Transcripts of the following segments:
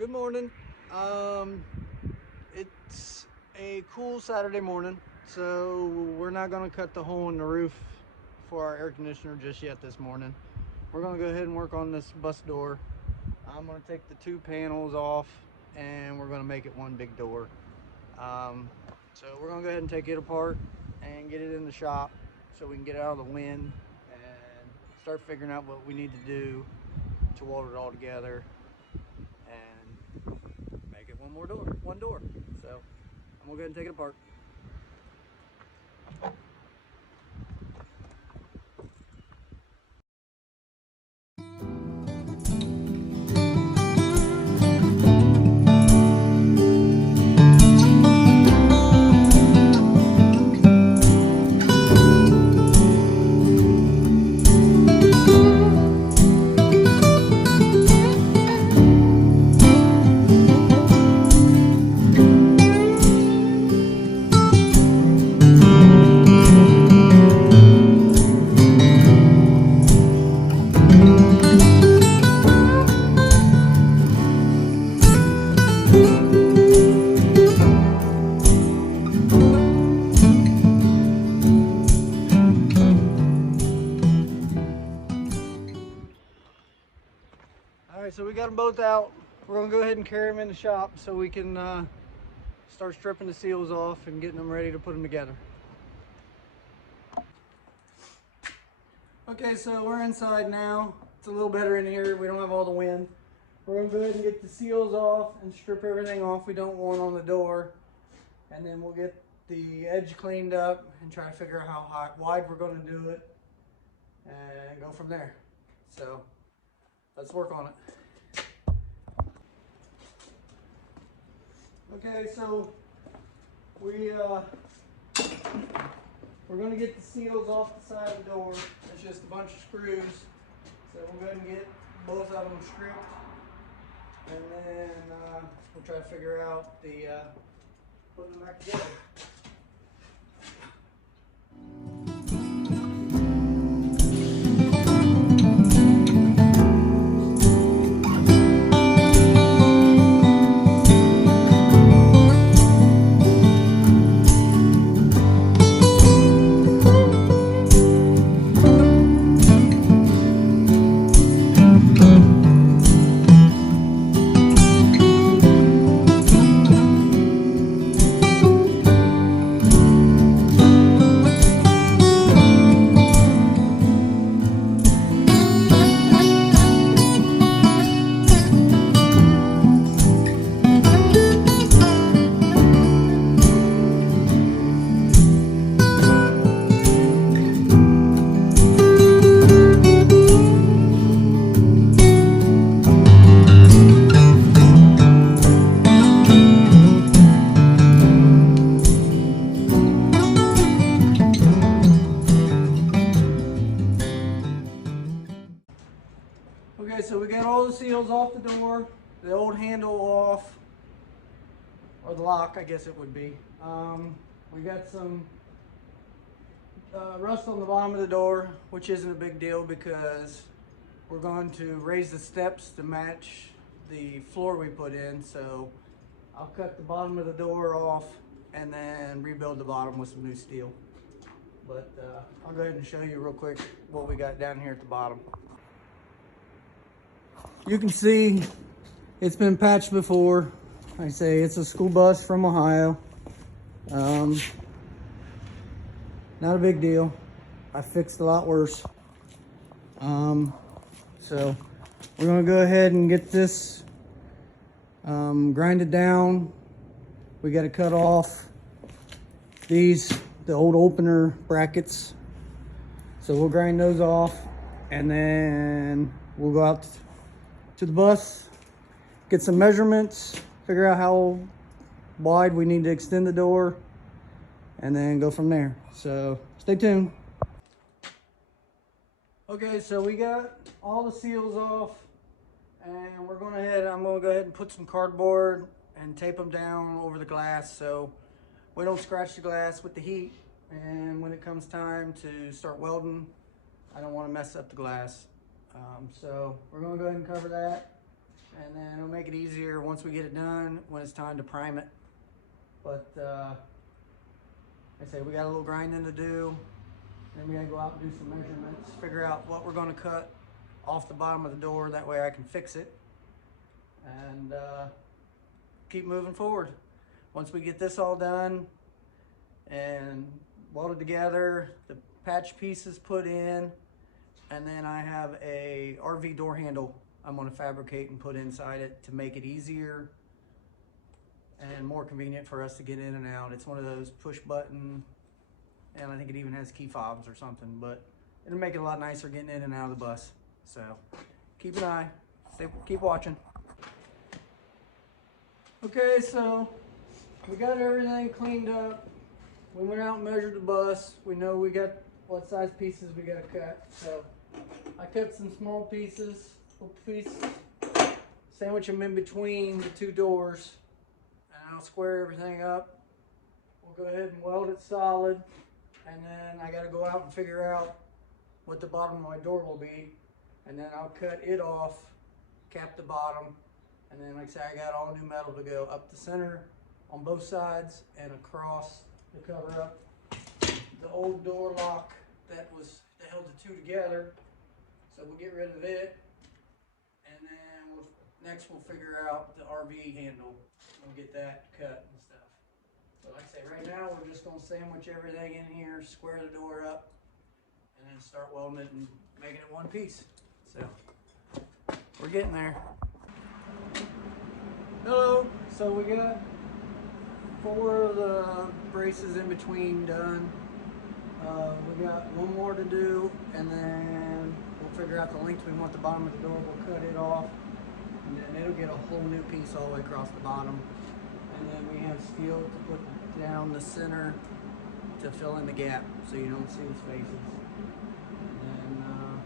Good morning. It's a cool Saturday morning, so we're not going to cut the hole in the roof for our air conditioner just yet this morning. We're going to go ahead and work on this bus door. I'm going to take the two panels off and we're going to make it one big door. So we're going to go ahead and take it apart and get it in the shop so we can get it out of the wind and start figuring out what we need to do to weld it all together and make it one door. So I'm gonna go ahead and take it apart. All right, so we got them both out. We're gonna go ahead and carry them in the shop so we can start stripping the seals off and getting them ready to put them together. Okay, so we're inside now. It's a little better in here. We don't have all the wind. We're gonna go ahead and get the seals off and strip everything off we don't want on the door. And then we'll get the edge cleaned up and try to figure out how wide we're gonna do it and go from there. So let's work on it. Okay, so we're going to get the seals off the side of the door. It's just a bunch of screws. So we'll go ahead and get both of them stripped. And then we'll try to figure out the putting them back together. Okay, so we got all the seals off the door, the old handle off, or the lock, I guess it would be. We got some rust on the bottom of the door, which isn't a big deal because we're going to raise the steps to match the floor we put in. So I'll cut the bottom of the door off and then rebuild the bottom with some new steel. But I'll go ahead and show you real quick what we got down here at the bottom. You can see it's been patched before. I say it's a school bus from Ohio. Not a big deal. I fixed a lot worse. So we're gonna go ahead and get this grinded down. We got to cut off the old opener brackets. So we'll grind those off and then we'll go out to the bus, get some measurements, figure out how wide we need to extend the door, and then go from there. So stay tuned. Okay, so we got all the seals off and I'm going to go ahead and put some cardboard and tape them down over the glass so we don't scratch the glass with the heat, and when it comes time to start welding, I don't want to mess up the glass. So we're going to go ahead and cover that. and then it'll make it easier once we get it done when it's time to prime it. But like I say, we got a little grinding to do. Then we gotta go out and do some measurements, figure out what we're gonna cut off the bottom of the door. That way I can fix it and keep moving forward. Once we get this all done and welded together, the patch pieces put in, and then I have a RV door handle I'm gonna fabricate and put inside it to make it easier and more convenient for us to get in and out. It's one of those push button, and I think it even has key fobs or something, but it'll make it a lot nicer getting in and out of the bus. So keep an eye, keep watching. Okay, so we got everything cleaned up. We went out and measured the bus. We know we got what size pieces we gotta cut. So I cut some small pieces, little pieces, sandwich them in between the two doors, and I'll square everything up. We'll go ahead and weld it solid, and then I gotta go out and figure out what the bottom of my door will be, and then I'll cut it off, cap the bottom, and then like I say, I got all new metal to go up the center on both sides and across to cover up the old door lock that held the two together. So we'll get rid of it, and then next we'll figure out the RV handle. We'll get that cut and stuff. But like I say, right now we're just gonna sandwich everything in here, square the door up, and then start welding it and making it one piece. So we're getting there. Hello. So we got 4 of the braces in between done. We got one more to do, and then we'll figure out the length we want the bottom of the door. We'll cut it off, and then it'll get a whole new piece all the way across the bottom. And then we have steel to put down the center to fill in the gap so you don't see the spaces. And then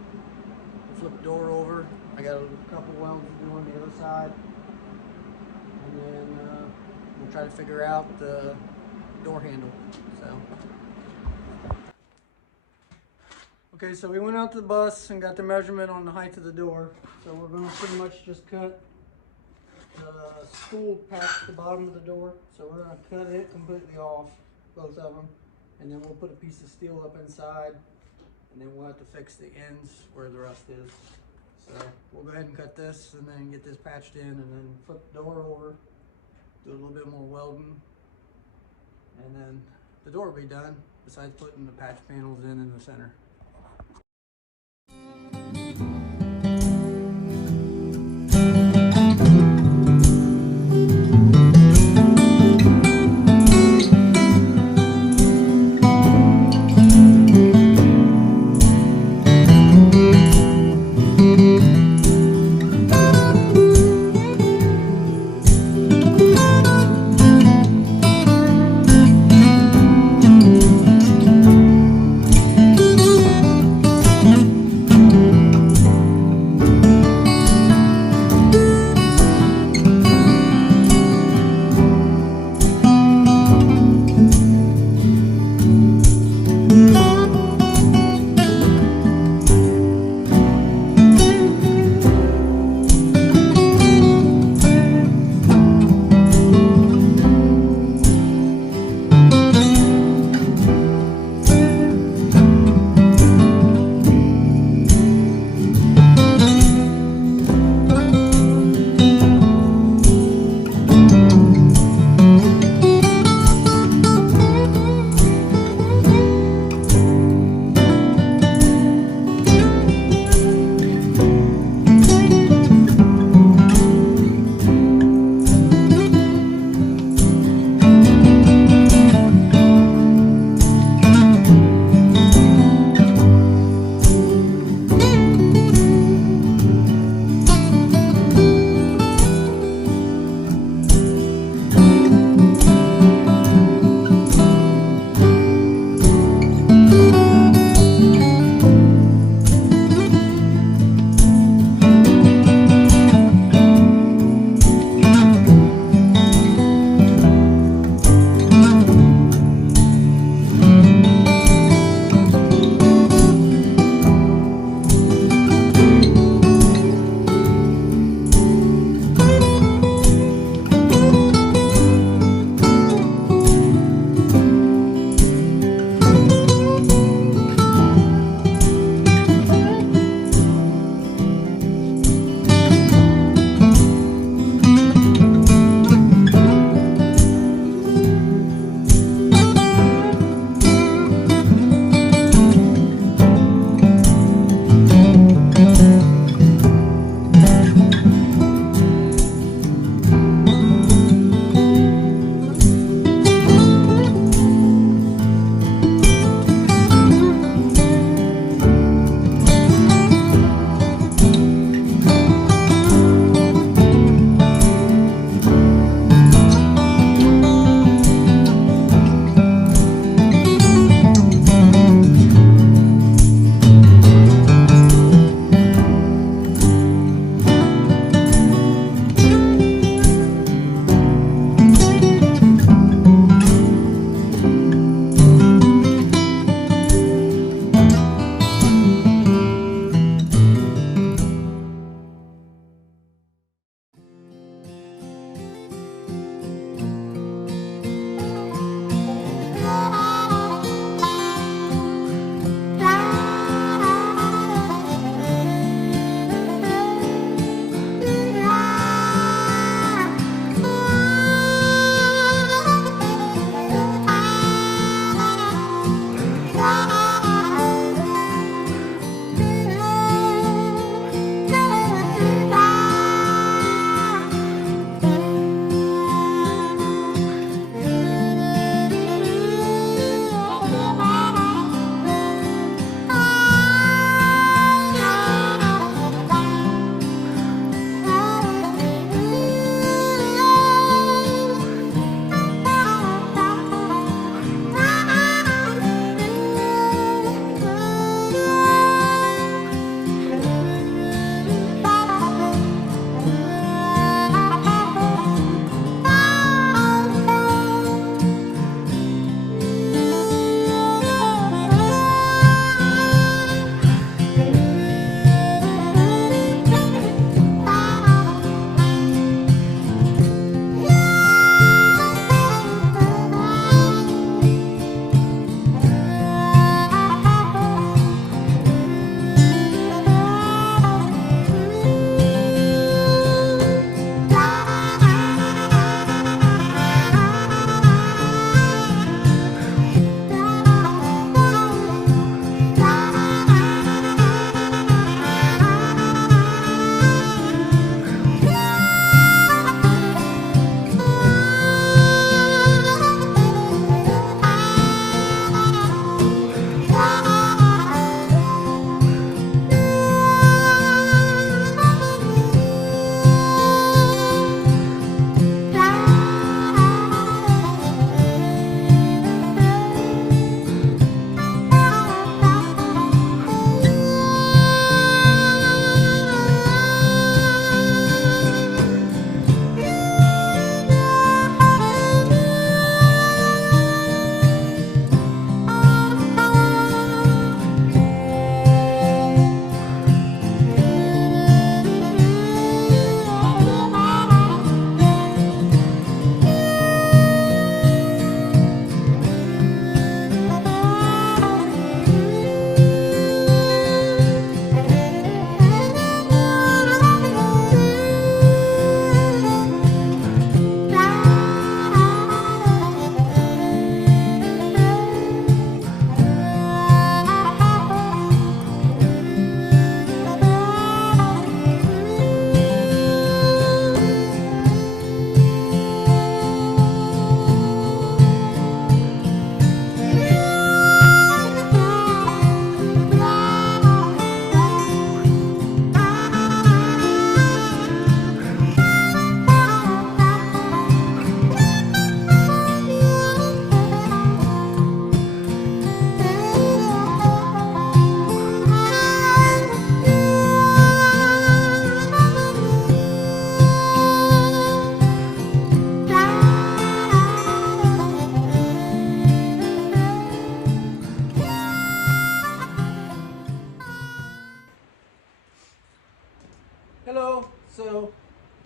we'll flip the door over. I got a couple welds to do on the other side. And then we'll try to figure out the door handle. Okay, so we went out to the bus and got the measurement on the height of the door. So we're going to pretty much just cut the spool past the bottom of the door. So we're going to cut it completely off, both of them, and then we'll put a piece of steel up inside, and then we'll have to fix the ends where the rust is. So we'll go ahead and cut this and then get this patched in, and then flip the door over, do a little bit more welding, and then the door will be done, besides putting the patch panels in the center.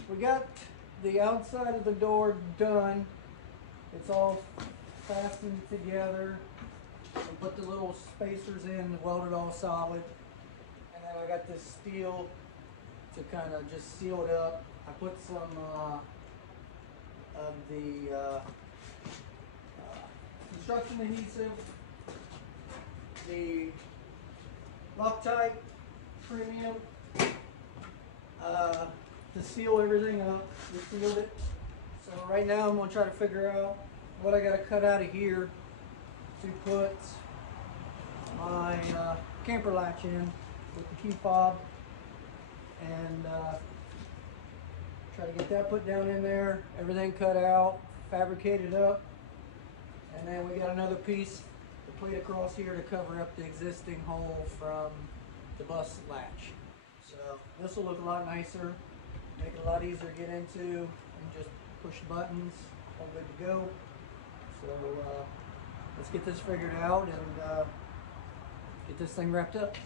we got the outside of the door done. It's all fastened together. I put the little spacers in, welded all solid. And then I got this steel to kind of just seal it up. I put some of the construction adhesive, the Loctite Premium, to seal everything up. We sealed it. So right now I'm going to try to figure out what I got to cut out of here to put my camper latch in with the key fob, and try to get that put down in there, everything cut out, fabricated up, and then we got another piece to plate across here to cover up the existing hole from the bus latch. So this will look a lot nicer, make it a lot easier to get into, and just push buttons, all good to go. So let's get this figured out and get this thing wrapped up.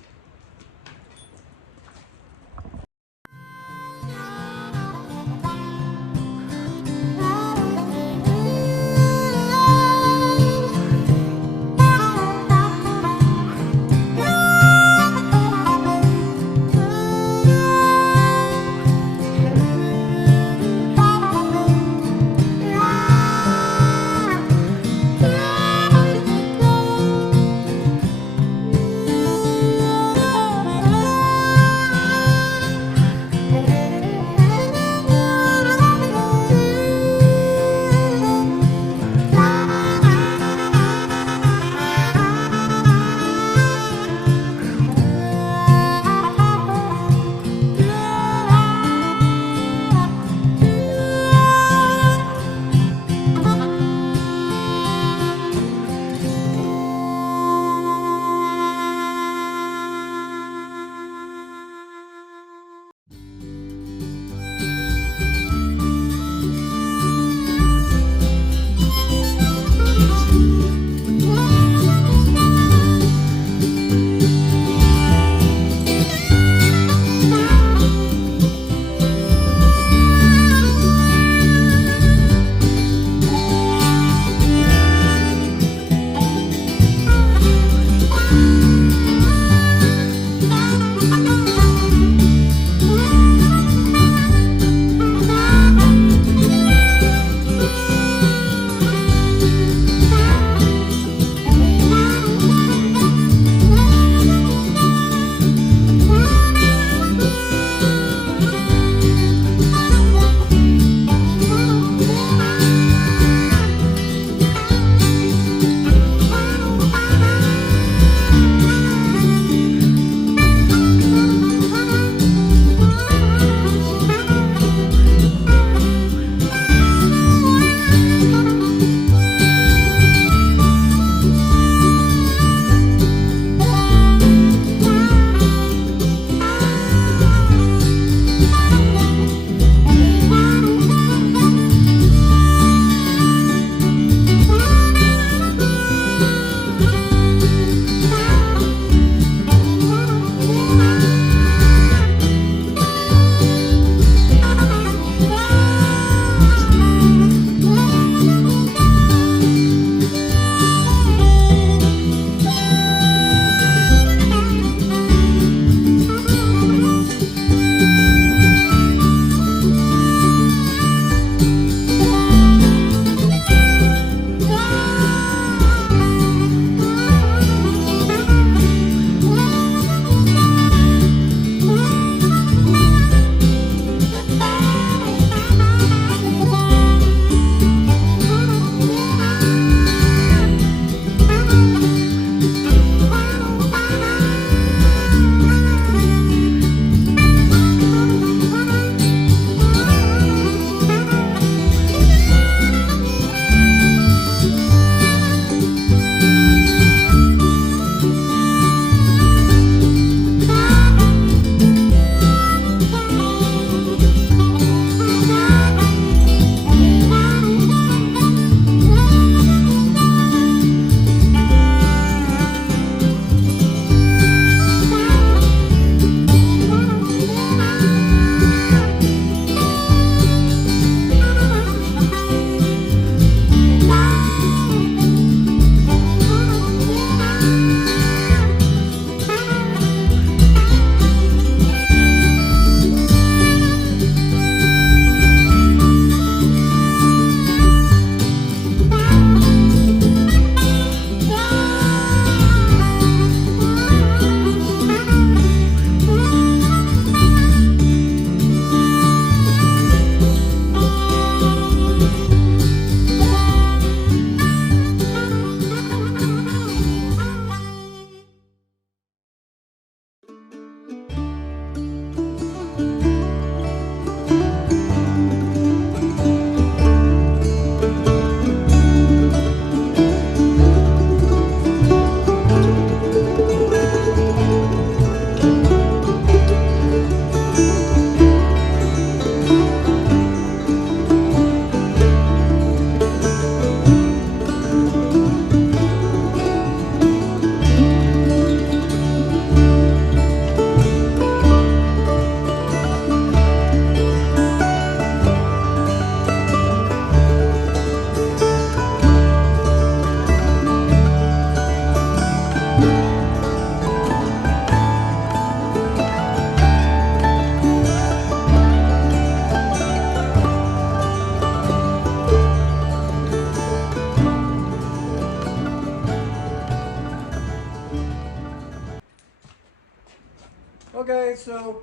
Okay, so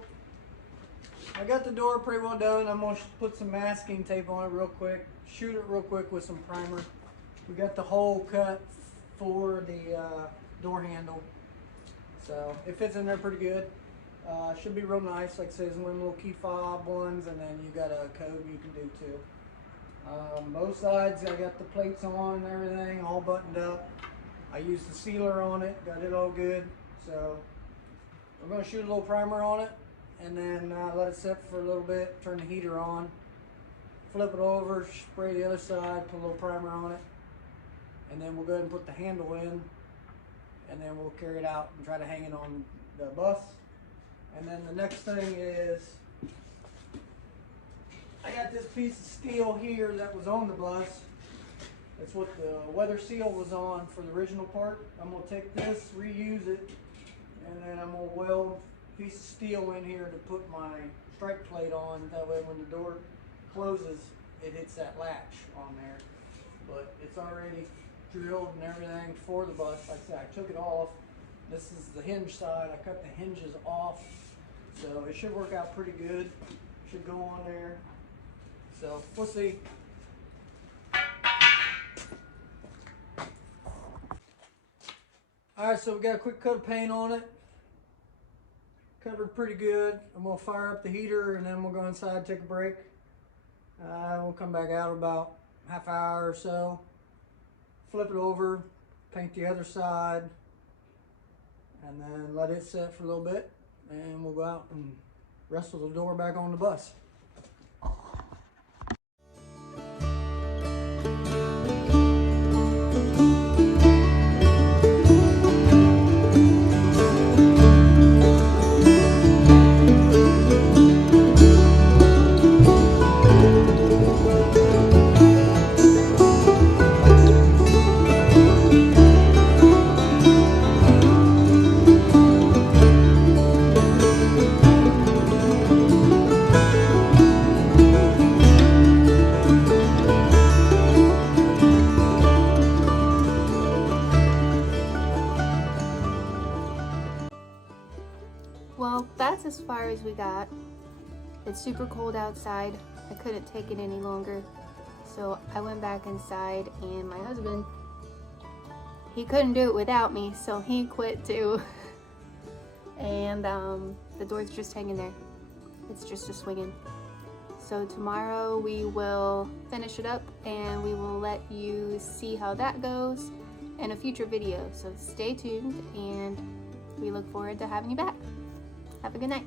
I got the door pretty well done. I'm gonna put some masking tape on it real quick, shoot it real quick with some primer. We got the hole cut for the door handle, so it fits in there pretty good. Should be real nice. Like I said, one little key fob ones, and then you got a code you can do too. Both sides, I got the plates on and everything, all buttoned up. I used the sealer on it, got it all good. So we're going to shoot a little primer on it, and then let it set for a little bit, turn the heater on, flip it over, spray the other side, put a little primer on it, and then we'll go ahead and put the handle in, and then we'll carry it out and try to hang it on the bus. And then the next thing is, I got this piece of steel here that was on the bus. That's what the weather seal was on for the original part. I'm going to take this, reuse it, and then I'm going to weld a piece of steel in here to put my strike plate on. That way when the door closes, it hits that latch on there. But it's already drilled and everything for the bus. Like I said, I took it off. This is the hinge side. I cut the hinges off. So it should work out pretty good. Should go on there. So we'll see. Alright, so we got a quick coat of paint on it. Covered pretty good. I'm going to fire up the heater and then we'll go inside, take a break. We'll come back out about half hour or so. Flip it over, paint the other side, and then let it set for a little bit. And we'll go out and wrestle the door back on the bus. Well, that's as far as we got. It's super cold outside. I couldn't take it any longer. So I went back inside, and my husband, he couldn't do it without me, so he quit too. And the door's just hanging there. It's just a swinging. So tomorrow we will finish it up and we will let you see how that goes in a future video. So stay tuned, and we look forward to having you back. Have a good night.